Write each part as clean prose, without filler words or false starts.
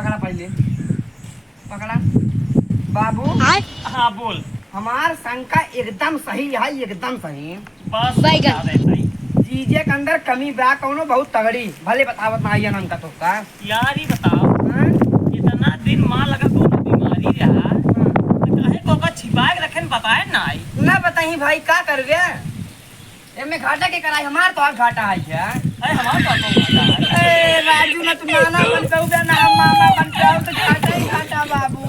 पकड़ा पहले, पकड़ा बाबू। हाँ बोल। हमार शंका एकदम सही है, एकदम सही। बस सही। जीजे के अंदर कमी बा कौनो बहुत तगड़ी, भले बतावत ना आइए नंका तो का यार ही बताओ, हाँ? इतना दिन माँ लगा कोनो बीमारी रहा तो काहे को का छिपा के रखे बताए ना आई। ना बताई भाई का कर गया एमे घाटा के कराई, हमार तो घाटा है क्या? अरे हमारा तो घाटा है। ए राजू ना तुम नाना बन जाओ ना हम मामा बन जाओ तो घाटा ही घाटा बाबू।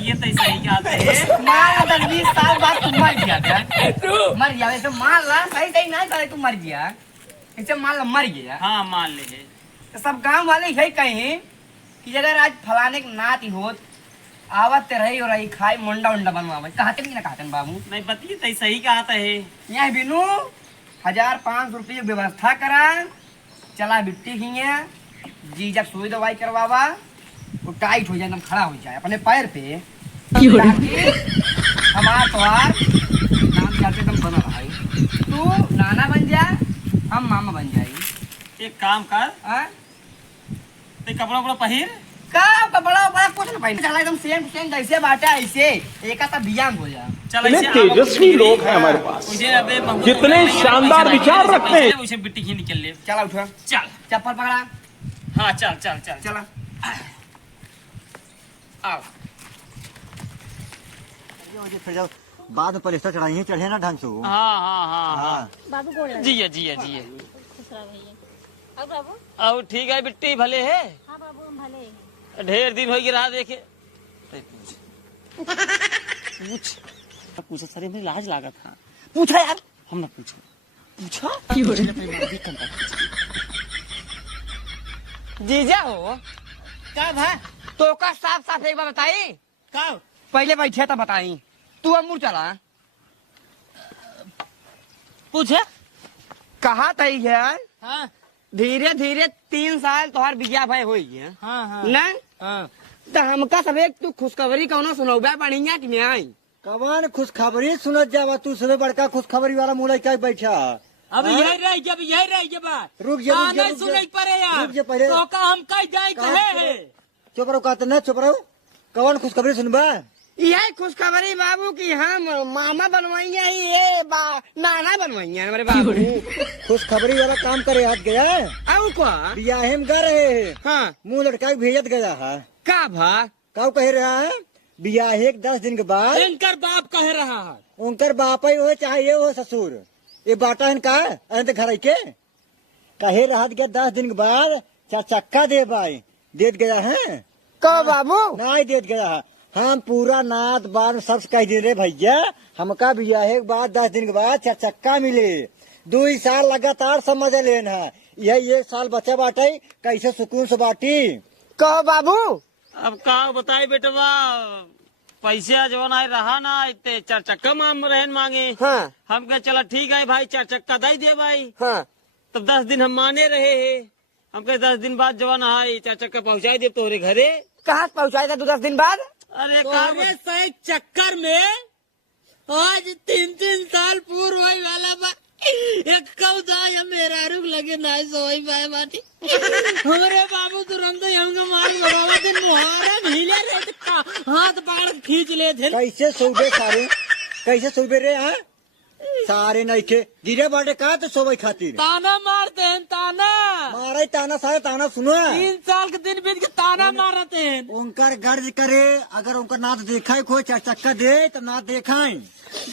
ये तो सही कहते हैं। मान 10-20 साल बाद तुम मर गया क्या? मर गया वैसे मान ला, सही सही नहीं करे तुम मर गया, ऐसे मान ला मर गया। हाँ मान ले। तो सब गांव वाले यही कहें कि अगर आज फलाने के नाती होत आवत रही और रही खाई मुंडा उंडा बनवा कहते नहीं ना कहते बाबू। नहीं बतिए तो सही कहता है। यहाँ बिनू 1500 रुपये व्यवस्था करा, चला बिट्टी खींचे जीजा सुई दवाई करवावा, वो टाइट हो जाए एकदम खड़ा हो जाए अपने पैर पे, हमारा त्योहार नाम चलते एकदम बना रहा है। तू नाना बन जा, हम मामा बन जाए। एक काम कर, हाँ? ते कपड़ा उपड़ा पहिर। का कपड़ा बड़ा कुछ ना पहले चला एकदम सेम सेम जैसे बाटा ऐसे एक सा बियाम हो जा। कितने तेजस्वी लोग हैं हमारे पास, कितने शानदार विचार रखते हैं। उसे बिट्टी ही निकल ले। चला उठा, चल चप्पल पकड़ा। हाँ चल चल चल चला आओ। फिर जब बाद में पलिस्तर चढ़ाई चढ़े ना ढंग से वो। हाँ हाँ हाँ हाँ बाबू गोड़ लगे। जिये जिये जिये। खुश रहो भैया। अब बाबू। अब ठीक है बिट्टी भले है। हाँ बाबू हम भले हैं। ढेर दिन हो रहा देखे। पूछ पूछा सर में लाज लागत था। पूछा यार, हम ना पूछो। पूछा जीजा हो क्या भाई तो का साफ साफ एक बार बताई, क्या पहले बैठे था बताई, तू अब मुड़ चला पूछे। कहा तई है हाँ धीरे धीरे 3 साल तोहार बिया भाई हो गया हाँ हाँ ना, हाँ तो हमका सब एक तू खुशखबरी कौनो सुनौबा बढ़िया कि नहीं आई? कवन खुशखबरी सुनत जावा तू, सबे बड़का खुशखबरी वाला मुँह लगा बैठा। अब हाँ? यही रह जब यही रह जब रुक जा, रुक जा, नहीं रुक जा। सुनाई पड़े यार। रुक जा पहले। तो का हम कह जाए कहे है। चुप रहो, कहते न चुप रहो। कवन खुशखबरी सुनबा? यही खुशखबरी बाबू की हम मामा बनवाइया ही ये नाना बनवाइया हमारे बाबू। खुशखबरी वाला काम करे हाथ गया, और क्या? बियाहे में गा रहे है, हाँ मुँह लटका के भेजत गया है। का भा का कह रहा है बियाहे के 10 दिन के बाद इनकर बाप कह रहा है। उनकर बाप ही हो चाहे ये हो ससुर, ये बाटा है का अरे घर के कहे रहा गया 10 दिन के बाद 4 चक्का दे भाई देत गया है। का बाबू नहीं देत गया है, हम पूरा नात बार सब कह दे रहे भैया हमका बियाहे के बाद 10 दिन के बाद 4 चक्का मिले। 2 साल लगातार समझ लेन है, यही 1 साल बच्चा बाटे कैसे सुकून से बाटी। कहो बाबू अब का बताए बेटवा, पैसा जो ना रहा ना इतने 4 चक्का रहन मांगे। हाँ हम कहे चला ठीक है भाई 4 चक्का दे दे भाई। हाँ तब 10 दिन हम माने रहे हैं। हम कहे 10 दिन बाद जवान है 4 चक्का पहुँचाई दे तोहरे घरे। कहाँ से पहुँचाया था 10 दिन बाद? अरे सही चक्कर में आज 3-3 साल पूर्व वाला बा एक कौदा मेरा रुक लगे नाई सोई बाय बाटी हमारे बाबू तुरंत हमको मार लगावा थे मुहारा हिले रे हाथ पकड़ खींच ले थे। कैसे सोबे सारे, कैसे सोबे रे हैं सारे नहीं के गिरे बाटे का तो सोबे खातिर ताना मारते हैं ताना। मारे ताना सारे ताना सुनो। 3 साल के दिन बीत के ताना मारते हैं। उनकर गर्ज करे, अगर उनका नाथ देखा कोई 4 चक्का दे तो नाथ देखा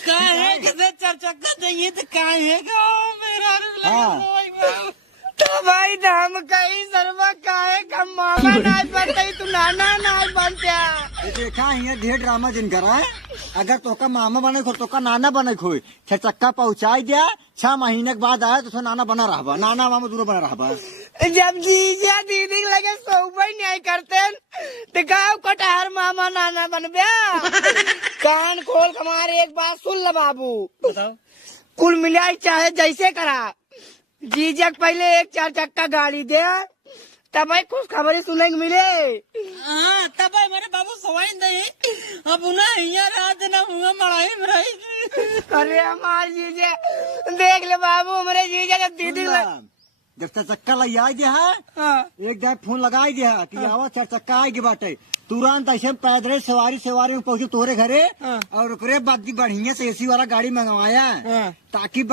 काहे कैसे 4 चक्का देंगे तो काहे का मेरा रुक हाँ। लगे। तो भाई हम कहीं सर्वा काहे कम मामा नाच बनते तू नाना नाच बनत्या। देखा है ढेर ड्रामा जिन करा, अगर तोका मामा बने खो तोका नाना बने खोई 6 चक्का पहुँचाई दिया 6 महीने के बाद आया तो नाना बना रहा, नाना मामा दोनों बना रहा। जब जीजा दीदी लगे सोबई नहीं करते तो गाँव कटहर मामा नाना बन गया। कान खोल हमारे एक बात सुन ल बाबू, कुल मिलाई चाहे जैसे करा जीजा पहले एक 4 चक्का गाड़ी दे तब खुश खबरी सुनने को मिले। हाँ तब मेरे बाबू सवाई नहीं अब उन्हें यहाँ रात ना हुआ मड़ाई में रही। अरे हमारे जीजा देख ले बाबू, हमारे जीजा जब दीदी जब चार चक्का लग आई जे है हाँ एक दाय फोन लगाई जे है कि आवा चार चक्का आई के बाटे तुरंत ऐसे पैदल सवारी में पहुंचे तोरे घरे हाँ। और ओकरे बाद बढ़िया से एसी वाला गाड़ी मंगवाया हाँ। ताकि